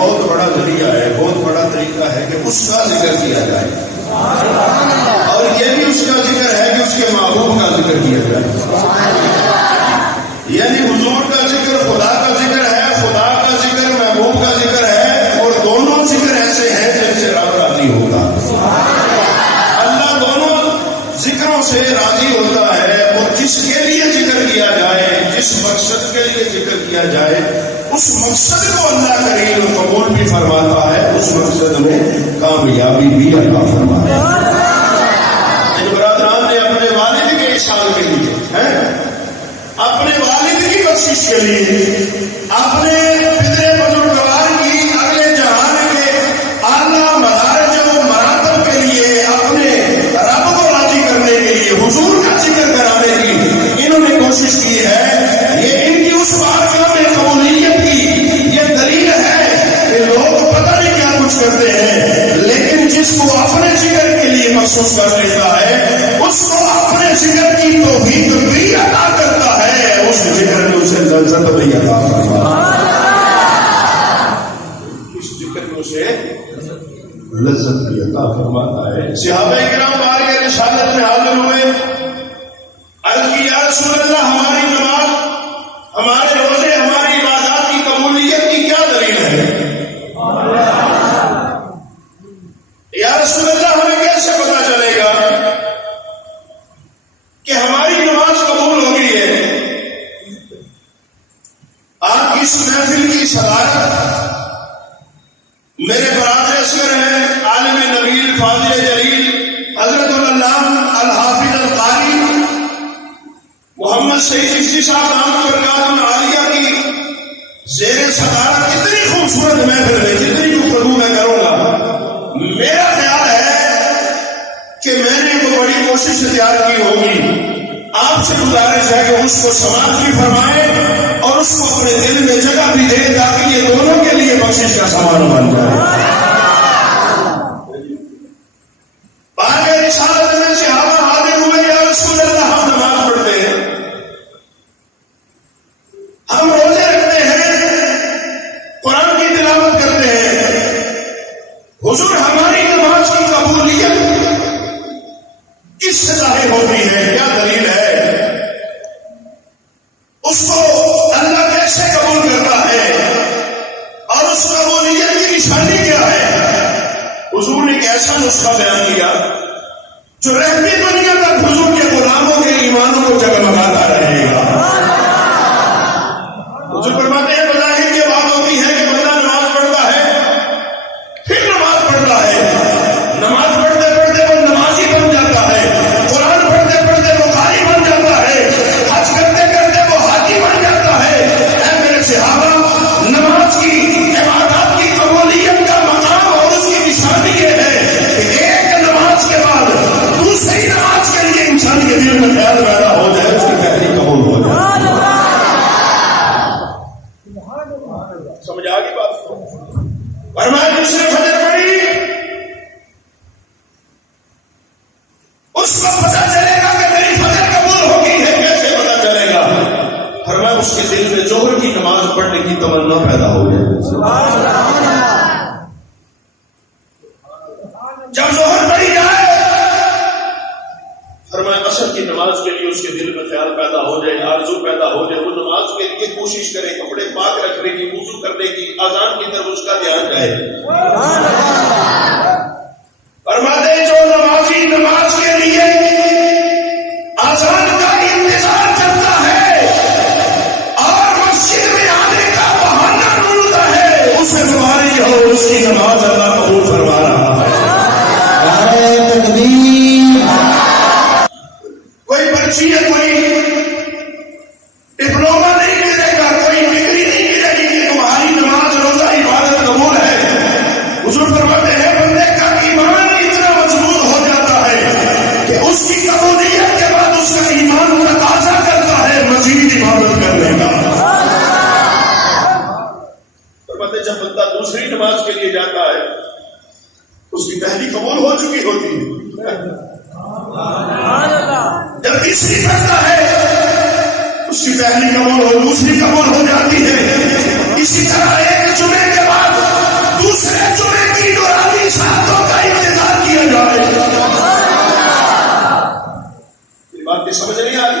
بہت بڑا ذریعہ ہے، بہت بڑا طریقہ ہے کہ اس کا ذکر کیا جائے، اور یہ بھی اس کا ذکر ہے کہ اس کے محبوب کا ذکر کیا جائے۔ یعنی حضور کا ذکر خدا کا ذکر ہے، خدا کا ذکر محبوب کا ذکر ہے، اور دونوں ذکر ایسے ہیں جن سے رب راضی ہوگا۔ اللہ دونوں ذکروں سے راضی ہوتا ہے، اور جس کے لیے ذکر کیا جائے، جس مقصد کے لیے ذکر کیا جائے، اس مقصد کو اللہ کریم قبول بھی فرماتا ہے، اس مقصد میں کامیابی بھی عطا فرماتا ہے۔ ان برادران نے اپنے والد کے احسان کے لیے، اپنے والد کی بخشش کے لیے، اپنے پدر بزرگوار کی اگلے جہان کے اعلیٰ مدارج و مراتب کے لیے، اپنے رب کو راضی کرنے کے لیے، حضور کا ذکر کرانے کی انہوں نے کوشش کی ہے۔ یہ ان کی اس واقعہ میں قبولیت کی یہ دلیل ہے کہ لوگ پتہ نہیں کیا کچھ کرتے ہیں، لیکن جس کو اپنے ذکر کے لیے مخصوص کر لیتا ہے، اس کو اپنے ذکر کی توفیق بھی عطا کرتا ہے، اس ذکر میں اسے لذت بھی عطا فرماتا ہے، اس ذکر میں اسے لذت بھی عطا فرماتا ہے۔ صحابہ کرام بارگاہ رسالت میں حاضر ہوئے، عرض کی یا رسول اللہ ہماری نماز، ہمارے روزے، ہماری عبادات کی قبولیت کی کیا دلیل ہے؟ یا رسول اللہ ہمیں کیسے پتا چلے گا کہ ہماری نماز قبول ہو گئی ہے؟ آپ کی اس محفل کی صدارت میرے برادر اصغر ہیں، عالم نبیل فاضل جلیل حضرت العلامہ الحافظ القاری محمد سعید عزیز صاحب دامت برکاتہ عالیہ کی زیر صدارت اتنی خوبصورت محفل میں جتنی گفتگو میں کروں گا، میرا خیال ہے کہ میں نے وہ بڑی کوشش تیار کی ہوگی۔ آپ سے گزارش ہے کہ اس کو سماعت بھی فرمائیں اور اس کو اپنے دل میں جگہ بھی دیں، تاکہ یہ دونوں کے لیے بخشش کا سامان بن جائے۔ بارگاہ رسالت میں صحابہ حاضر ہوئے، یا رسول اللہ ہم نماز پڑھتے ہیں، ہم روزے رکھتے ہیں، قرآن کی تلاوت کرتے ہیں، حضور ہماری نماز کی قبولیت کس سے ظاہر ہوتی ہے؟ کیا دلیل ہے؟ اس کو اللہ کیسے قبول کرتا ہے اور اس قبولیت کی نشانی کیا ہے؟ حضور نے ایک ایسا نسخہ بیان کیا جو رہتی دنیا تک حضور کے غلاموں کے ایمانوں کو جگمگاتا رہے گا۔ حضور فرماتے ہیں بظاہر یہ بات ہوتی ہے کہ بندہ نماز پڑھتا ہے، پھر نماز پڑھتا ہے، نماز پڑھتے پڑھتے وہ نمازی بن جاتا ہے، قرآن پڑھتے پڑھتے وہ قاری بن جاتا ہے، حج کرتے کرتے وہ حاجی بن جاتا ہے۔ اے میرے صحابہ، نماز کی عبادات کی قبولیت کا مقام اور اس کی نشانی یہ ہے کہ ایک نماز کے بعد دوسری نماز کے لیے انسان کے دل میں خیال پیدا ہو جائے، اس کی تحریک قبول ہو جائے۔ سمجھ آ گئی بات؟ فرمایا دوسرے فجر پڑی، اس کو پتا چلے گا کہ میری فجر قبول ہو گئی ہے۔ کیسے پتا چلے گا؟ فرمایا اس کے دل میں ظہر کی نماز پڑھنے کی تمنا پیدا ہو جائے۔ جب ظہر پڑھی جائے، فرمایا عصر کی نماز کے لیے اس کے دل میں خیال پیدا ہو جائے، آرزو پیدا ہو جائے، وہ نماز کے لیے کوشش کرے، کپڑے پاک رکھنے کی، وضو کرنے کی، اذان کی طرف اس کا دھیان جائے۔ فرماتے ہیں جو نمازی نماز کے لیے اذان کا انتظار کرتا ہے اور مسجد میں آنے کا بہانہ ڈھونڈتا ہے، اسے بیماری ہو، اس کی نماز اللہ قبول فرما رہا ہے۔ کوئی پرچی ہے، کوئی ڈپلوما نہیں ملے گا، کوئی ڈگری نہیں ملے گی کہ تمہاری نماز روزہ عبادت قبول ہے۔ حضور فرماتے ہیں بندے کا ایمان اتنا مضبوط ہو جاتا ہے کہ اس کی قبولیت کے بعد اس کا ایمان تقاضا کرتا ہے مزید عبادت کرنے کا۔ فرماتے ہیں جب بندہ دوسری نماز کے لیے جاتا ہے، اس کی پہلی قبول ہو چکی ہوتی ہے، جب تیسری پڑھتا ہے اس کی پہلی قبول ہو، دوسری قبول ہو جاتی ہے۔ اسی طرح ایک جمعے کے بعد نصاحتوں کا انتظار کیا جائے. یہ بات کی سمجھ نہیں آئی؟